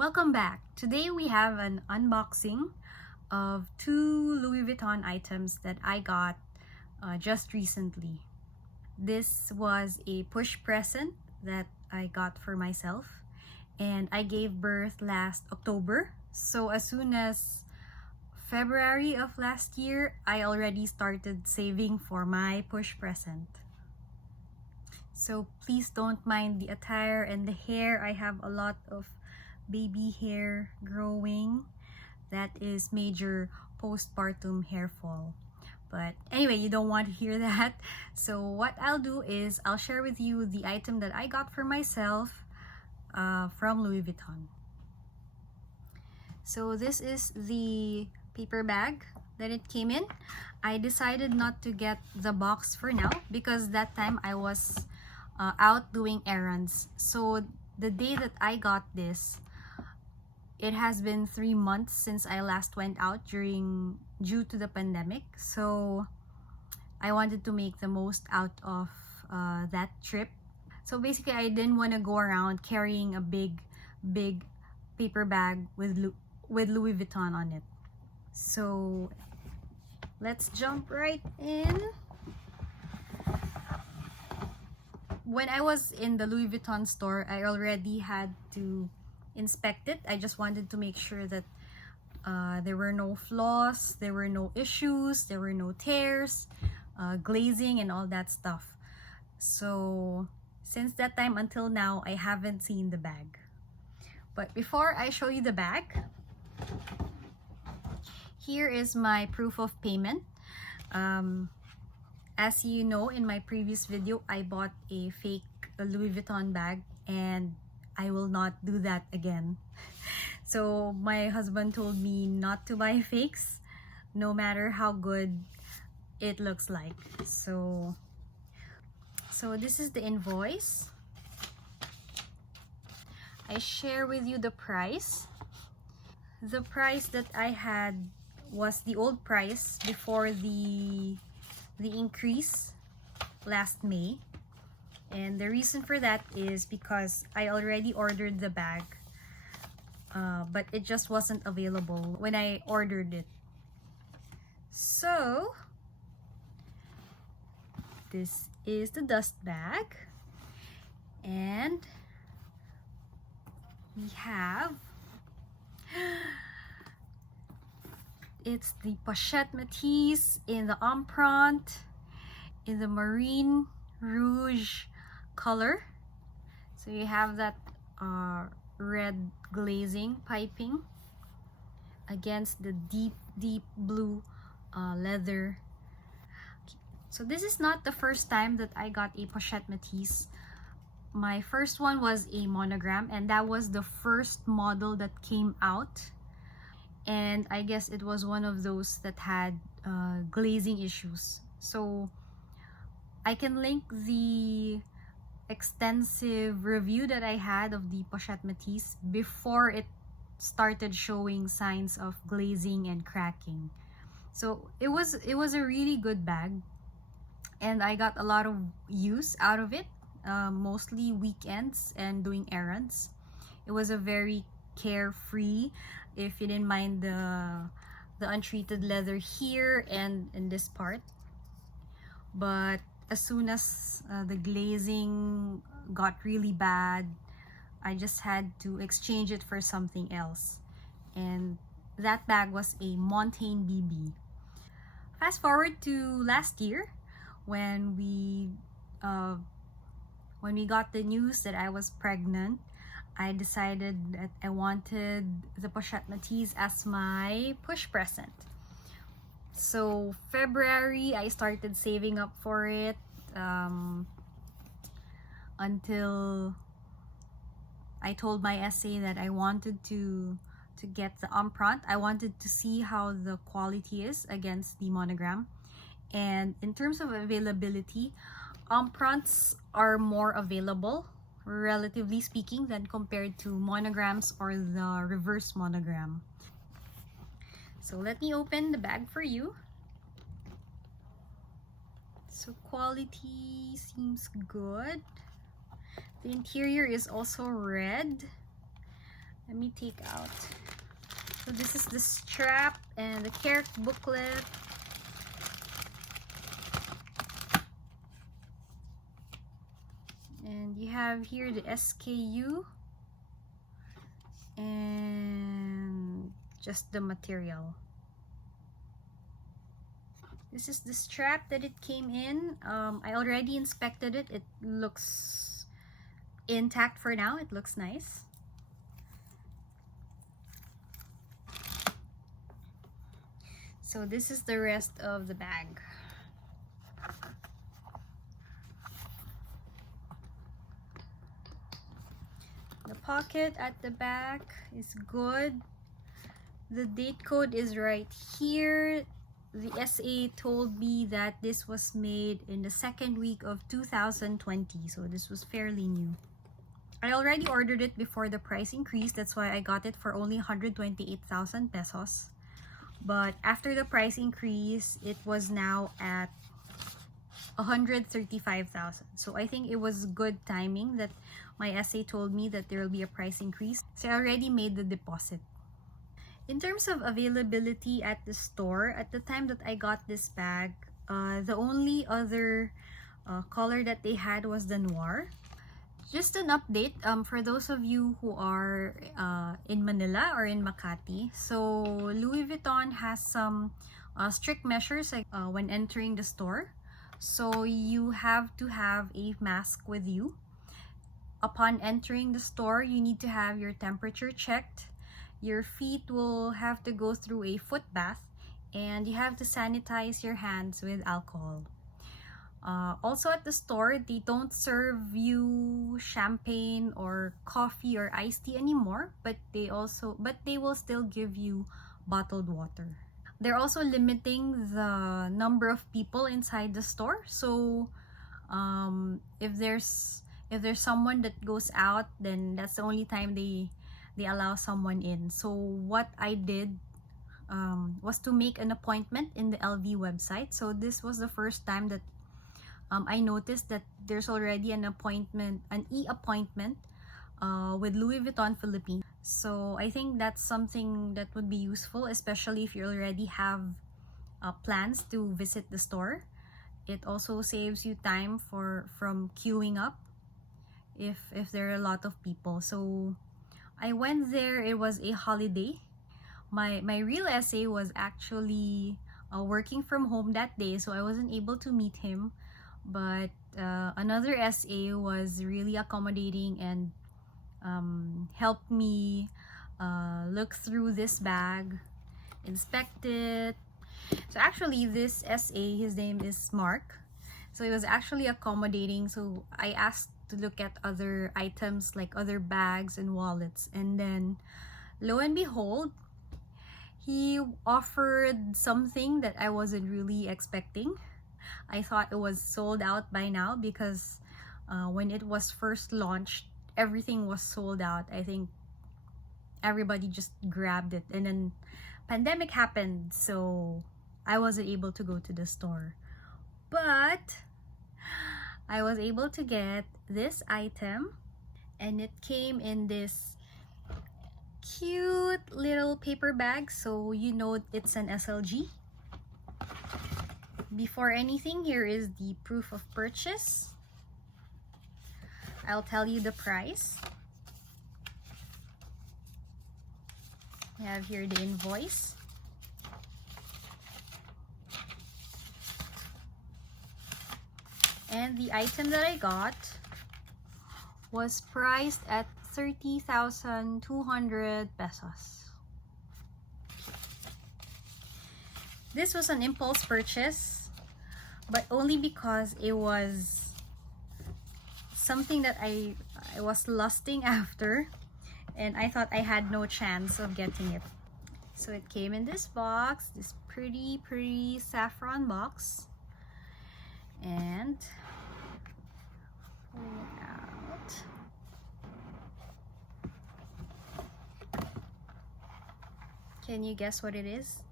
Welcome back. Today we have an unboxing of two Louis Vuitton items that I got just recently. This was a push present that I got for myself, and I gave birth last October. So as soon as February of last year, I already started saving for my push present. So please don't mind the attire and the hair. I have a lot of baby hair growing. That is major postpartum hair fall. But anyway, you don't want to hear that. So what I'll do is I'll share with you the item that I got for myself from Louis Vuitton. So this is the paper bag that it came in. I decided not to get the box for now because that time I was out doing errands. So the day that I got this, it has been 3 months since I last went out due to the pandemic. So I wanted to make the most out of that trip. So basically, I didn't want to go around carrying a big paper bag with Louis Vuitton on it. So let's jump right in. When I was in the Louis Vuitton store, I already had to inspect it. I just wanted to make sure that there were no flaws, there were no issues, there were no tears, glazing and all that stuff. So since that time until now, I haven't seen the bag. But before I show you the bag, here is my proof of payment. As you know, in my previous video, I bought a fake Louis Vuitton bag, and I will not do that again. So my husband told me not to buy fakes, no matter how good it looks like. So this is the invoice. I share with you the price. The price that I had was the old price before the increase last May. And the reason for that is because I already ordered the bag, but it just wasn't available when I ordered it. So this is the dust bag, and we have it's the Pochette Metis in the Empreinte in the marine rouge color. So you have that red glazing piping against the deep blue leather. Okay. So this is not the first time that I got a Pochette Metis. My first one was a monogram, and that was the first model that came out, and I guess it was one of those that had glazing issues. So I can link the extensive review that I had of the Pochette Metis before it started showing signs of glazing and cracking. So it was a really good bag, and I got a lot of use out of it, mostly weekends and doing errands. It was a very carefree, if you didn't mind the untreated leather here and in this part. But as soon as the glazing got really bad, I just had to exchange it for something else. And that bag was a Montaigne BB. Fast forward to last year, when we got the news that I was pregnant, I decided that I wanted the Pochette Metis as my push present. So February, I started saving up for it until I told my SA that I wanted to get the Empreinte. I wanted to see how the quality is against the monogram. And in terms of availability, Empreintes are more available, relatively speaking, than compared to monograms or the reverse monogram. So let me open the bag for you. So quality seems good. The interior is also red. let me take out. So this is the strap and the care booklet. And you have here the SKU and just the material. This is the strap that it came in. I already inspected it. It looks intact for now. It looks nice. So this is the rest of the bag. The pocket at the back is good. The date code is right here. The SA told me that this was made in the second week of 2020, so this was fairly new. I already ordered it before the price increase. That's why I got it for only 128,000 pesos. But after the price increase, it was now at 135,000. So I think it was good timing that my SA told me that there will be a price increase. So I already made the deposit. In terms of availability at the store, at the time that I got this bag, the only other color that they had was the noir. Just an update for those of you who are in Manila or in Makati. So Louis Vuitton has some strict measures when entering the store. So you have to have a mask with you. Upon entering the store, you need to have your temperature checked. Your feet will have to go through a foot bath, and you have to sanitize your hands with alcohol. Also at the store, they don't serve you champagne or coffee or iced tea anymore, but they will still give you bottled water. They're also limiting the number of people inside the store. So if there's someone that goes out, then that's the only time they allow someone in. So what I did was to make an appointment in the LV website. So this was the first time that I noticed that there's already an appointment, an e-appointment with Louis Vuitton Philippines. So I think that's something that would be useful, especially if you already have plans to visit the store. It also saves you time from queuing up if there are a lot of people. So I went there. It was a holiday. My real SA was actually working from home that day, so I wasn't able to meet him. But another SA was really accommodating and helped me look through this bag, inspect it. So actually this SA, his name is Mark. So he was actually accommodating. So I asked to look at other items like other bags and wallets, and then lo and behold, he offered something that I wasn't really expecting. I thought it was sold out by now because when it was first launched, everything was sold out. I think everybody just grabbed it, and then pandemic happened, so I wasn't able to go to the store. But I was able to get this item, and it came in this cute little paper bag, so you know it's an SLG. Before anything, here is the proof of purchase. I'll tell you the price. I have here the invoice. And the item that I got was priced at 30,200 pesos. This was an impulse purchase, but only because it was something that I was lusting after, and I thought I had no chance of getting it. So it came in this box, this pretty saffron box, and pull it out. Can you guess what it is?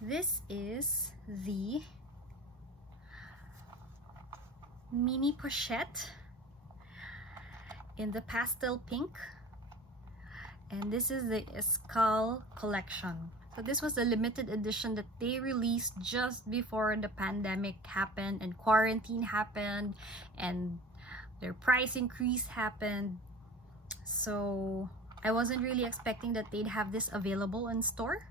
This is the mini pochette in the pastel pink. And this is the Escale collection. So this was the limited edition that they released just before the pandemic happened and quarantine happened and their price increase happened. So I wasn't really expecting that they'd have this available in store,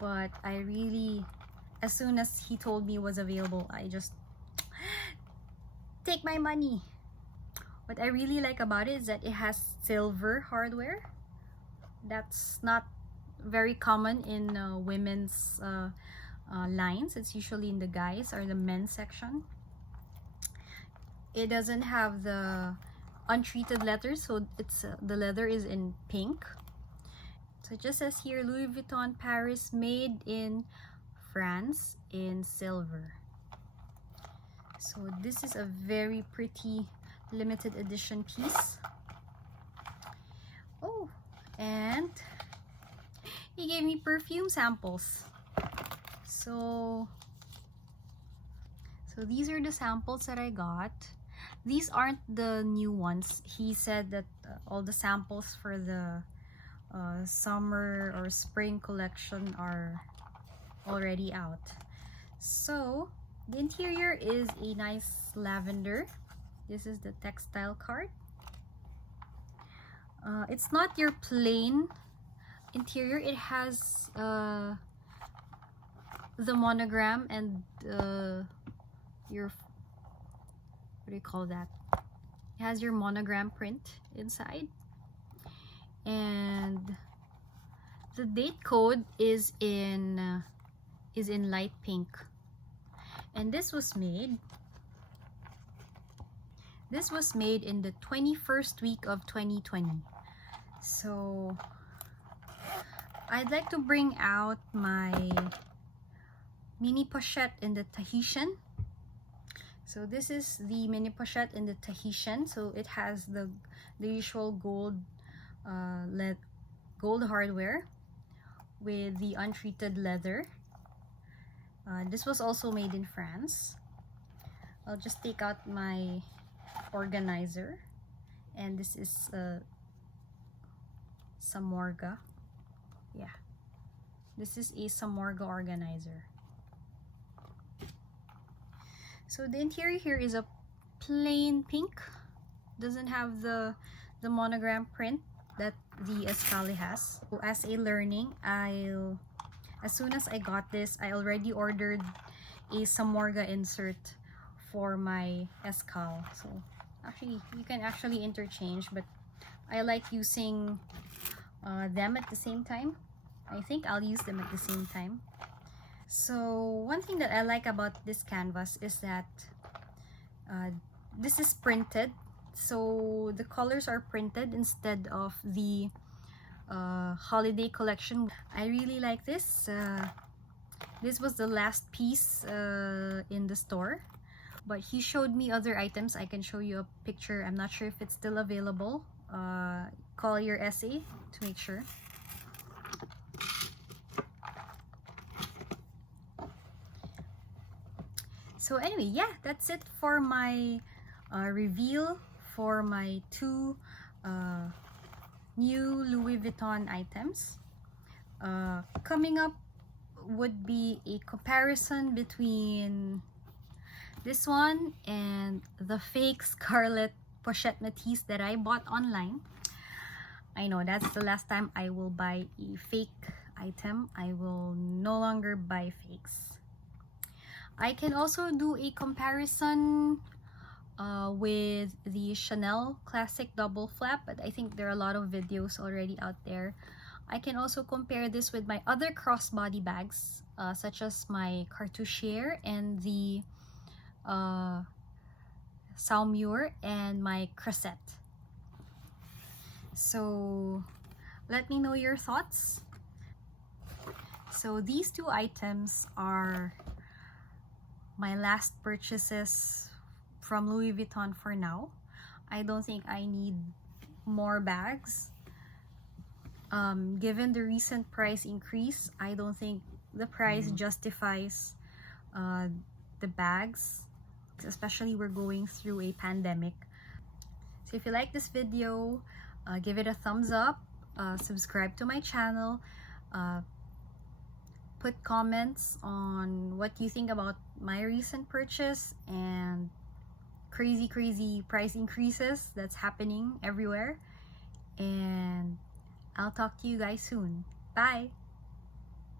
but I really, as soon as he told me it was available, I just take my money. What I really like about it is that it has silver hardware. That's not very common in women's lines. It's usually in the guys or the men's section. It doesn't have the untreated letters, so it's the leather is in pink. So it just says here Louis Vuitton Paris, made in France, in silver. So this is a very pretty limited edition piece. Oh, and he gave me perfume samples. So these are the samples that I got. These aren't the new ones. He said that all the samples for the summer or spring collection are already out. So the interior is a nice lavender. This is the textile card. It's not your plain interior. It has the monogram and your, what do you call that? It has your monogram print inside, and the date code is in light pink. And this was made in the 21st week of 2020. So I'd like to bring out my mini pochette in the Tahitian. So this is the mini pochette in the Tahitian. So it has the usual gold hardware with the untreated leather. This was also made in France. I'll just take out my organizer, and this is Samorga. Yeah, this is a Samorga organizer. So the interior here is a plain pink. Doesn't have the monogram print that the Escale has. So as a learning, as soon as I got this, I already ordered a Samorga insert for my Escale. So actually, you can actually interchange, but I like using them at the same time. I think I'll use them at the same time. So one thing that I like about this canvas is that this is printed. So the colors are printed instead of the holiday collection. I really like this. This was the last piece in the store, but he showed me other items. I can show you a picture. I'm not sure if it's still available. Call your SA to make sure. So anyway, yeah, that's it for my reveal for my two new Louis Vuitton items. Coming up would be a comparison between this one and the fake Scarlet Pochette Metis that I bought online. I know that's the last time I will buy a fake item. I will no longer buy fakes. I can also do a comparison with the Chanel Classic Double Flap, but I think there are a lot of videos already out there. I can also compare this with my other crossbody bags, such as my Cartouchier and the Saumur and my Cressette. So let me know your thoughts. So these two items are my last purchases from Louis Vuitton for now. I don't think I need more bags. Given the recent price increase, I don't think the price justifies the bags, especially we're going through a pandemic. So if you like this video, give it a thumbs up, subscribe to my channel, put comments on what you think about my recent purchase and crazy price increases that's happening everywhere. And I'll talk to you guys soon. Bye!